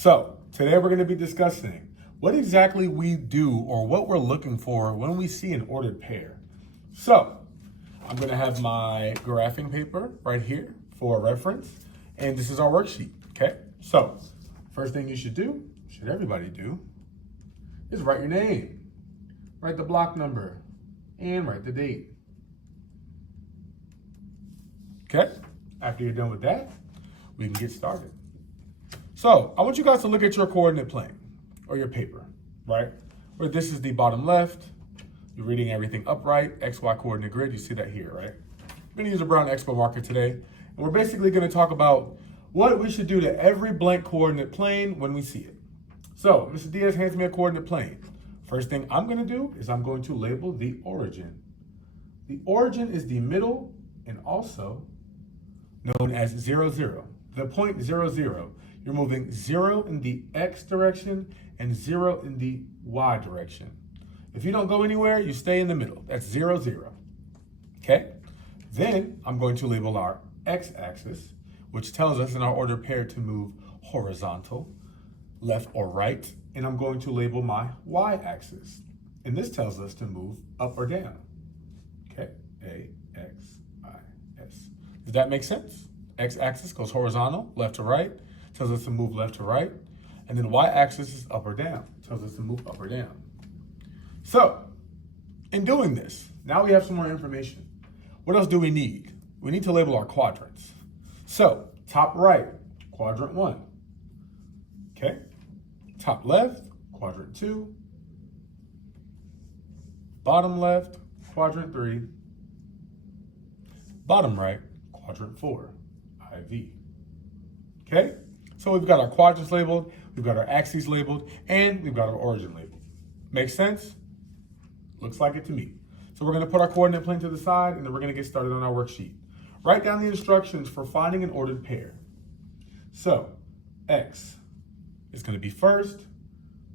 So today we're going to be discussing what exactly we do or what we're looking for when we see an ordered pair. So I'm going to have my graphing paper right here for reference, and this is our worksheet, okay? So first thing you should do, should everybody do, is write your name, write the block number, and write the date. Okay, after you're done with that, we can get started. So I want you guys to look at your coordinate plane or your paper, right? Where this is the bottom left, you're reading everything upright, XY coordinate grid, you see that here, right? I'm gonna use a brown expo marker today, and we're basically gonna talk about what we should do to every blank coordinate plane when we see it. So Mr. Diaz hands me a coordinate plane. First thing I'm gonna do is I'm going to label the origin. The origin is the middle and also known as 0, 0. The point 0, 0. You're moving 0 in the X direction and 0 in the Y direction. If you don't go anywhere, you stay in the middle. That's 0, 0. Okay? Then I'm going to label our X axis, which tells us in our ordered pair to move horizontal, left or right. And I'm going to label my Y axis. And this tells us to move up or down. Okay? A, X, I, S. Does that make sense? X axis goes horizontal, left to right, tells us to move left to right. And then Y axis is up or down, tells us to move up or down. So, in doing this, now we have some more information. What else do we need? We need to label our quadrants. So, top right, quadrant 1. Okay? Top left, quadrant 2. Bottom left, quadrant 3. Bottom right, quadrant 4, IV. Okay? So we've got our quadrants labeled, we've got our axes labeled, and we've got our origin labeled. Make sense? Looks like it to me. So we're going to put our coordinate plane to the side, and then we're going to get started on our worksheet. Write down the instructions for finding an ordered pair. So X is going to be first,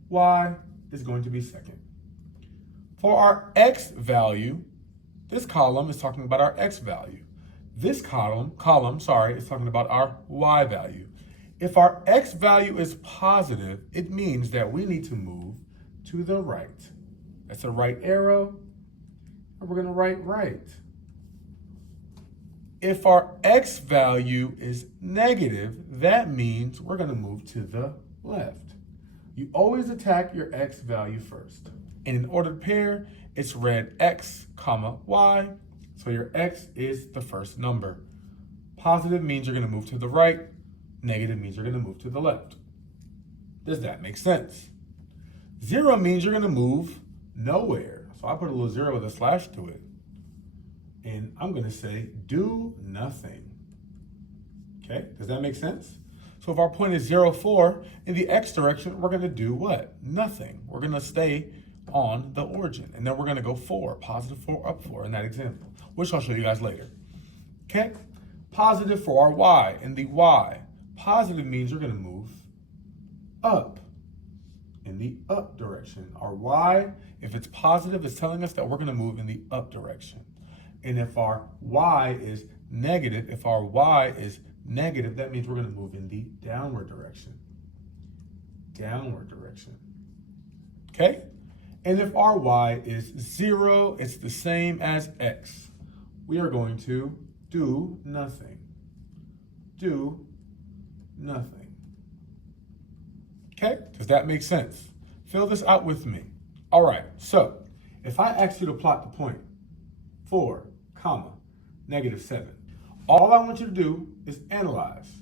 Y is going to be second. For our X value, this column is talking about our X value. This column, is talking about our Y value. If our X value is positive, it means that we need to move to the right. That's a right arrow, and we're gonna write right. If our X value is negative, that means we're gonna move to the left. You always attack your X value first. In an ordered pair, it's read X, comma, Y, so your X is the first number. Positive means you're gonna move to the right, negative means you're gonna move to the left. Does that make sense? 0 means you're gonna move nowhere. So I put a little 0 with a slash to it. And I'm gonna say, do nothing. Okay, does that make sense? So if our point is 0, 4, in the X direction, we're gonna do what? Nothing. We're gonna stay on the origin. And then we're gonna go 4, positive 4, up 4 in that example, which I'll show you guys later. Okay, positive for our Y. In the Y, positive means you're gonna move up in the up direction. Our Y, if it's positive, is telling us that we're gonna move in the up direction. And if our Y is negative, that means we're gonna move in the downward direction. Downward direction. Okay? And if our Y is 0, it's the same as X. We are going to do nothing. Do nothing. Okay? Does that make sense? Fill this out with me. All right, so if I ask you to plot the point 4, comma, -7, all I want you to do is analyze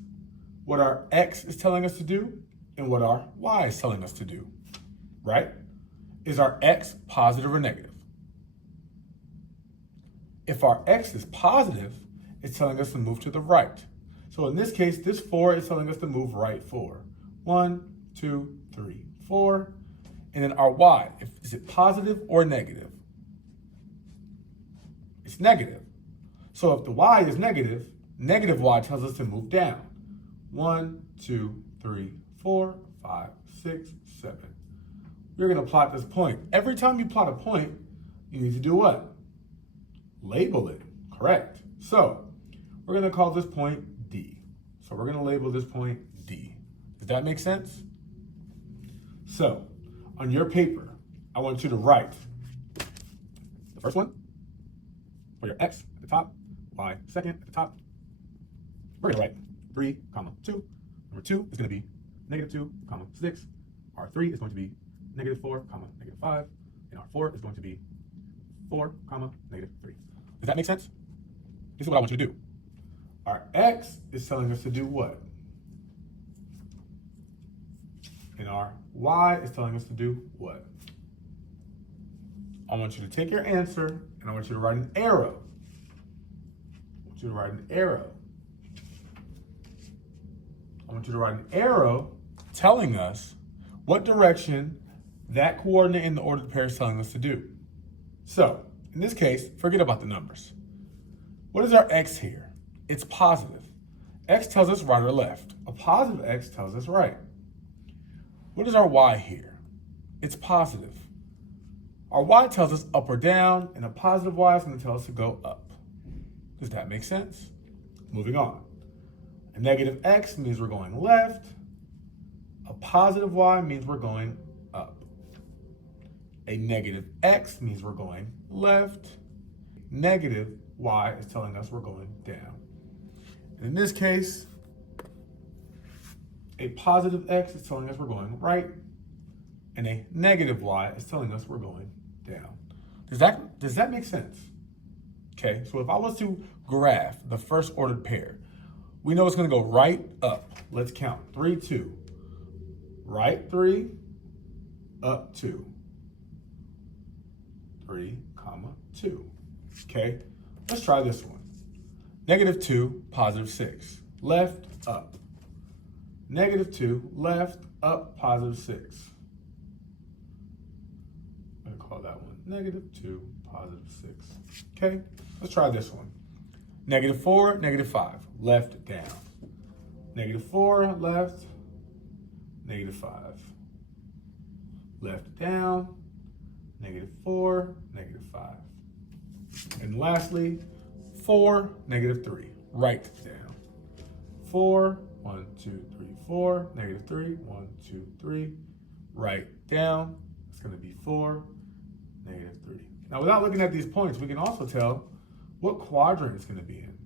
what our X is telling us to do and what our Y is telling us to do, right? Is our X positive or negative? If our X is positive, it's telling us to move to the right. So in this case, this 4 is telling us to move right 4. 1, 2, 3, 4. And then our Y, is it positive or negative? It's negative. So if the Y is negative, negative Y tells us to move down. 1, 2, 3, 4, 5, 6, 7. We're gonna plot this point. Every time you plot a point, you need to do what? Label it, correct. So we're gonna call this point D. So we're gonna label this point D. Does that make sense? So, on your paper, I want you to write the first one for your x at the top, y second at the top. We're going to write 3, comma 2. Number 2 is going to be -2, comma 6. Our 3 is going to be -4, comma -5. And our 4 is going to be 4, comma -3. Does that make sense? This is what I want you to do. Our x is telling us to do what? And our y is telling us to do what? I want you to take your answer and I want you to write an arrow. I want you to write an arrow. I want you to write an arrow telling us what direction that coordinate in the ordered pair is telling us to do. So, in this case, forget about the numbers. What is our x here? It's positive. X tells us right or left. A positive x tells us right. What is our y here? It's positive. Our y tells us up or down, and a positive y is going to tell us to go up. Does that make sense? Moving on. A negative x means we're going left. A positive y means we're going up. A negative x means we're going left. Negative y is telling us we're going down. And in this case, a positive x is telling us we're going right, and a negative y is telling us we're going down. Does that make sense? Okay, so if I was to graph the first ordered pair, we know it's going to go right up. Let's count. 3, 2. Right 3, up 2. 3, comma 2. Okay, let's try this one. -2, positive 6. Left, up. -2, left, up, positive 6. I'm going to call that one -2, positive 6. Okay, let's try this one. -4, -5. Left, down. -4, left, -5. Left, down. -4, -5. And lastly, 4, -3. Right, down. 4, 1, 2, 3, 4. -3, 1, 2, 3. Right, down. It's going to be 4, -3. Now, without looking at these points, we can also tell what quadrant it's going to be in.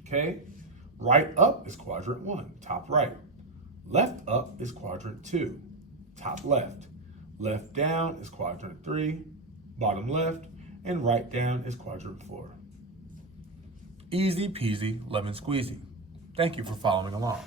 Okay? Right up is quadrant 1, top right. Left up is quadrant 2, top left. Left down is quadrant 3, bottom left. And right down is quadrant 4. Easy peasy, lemon squeezy. Thank you for following along.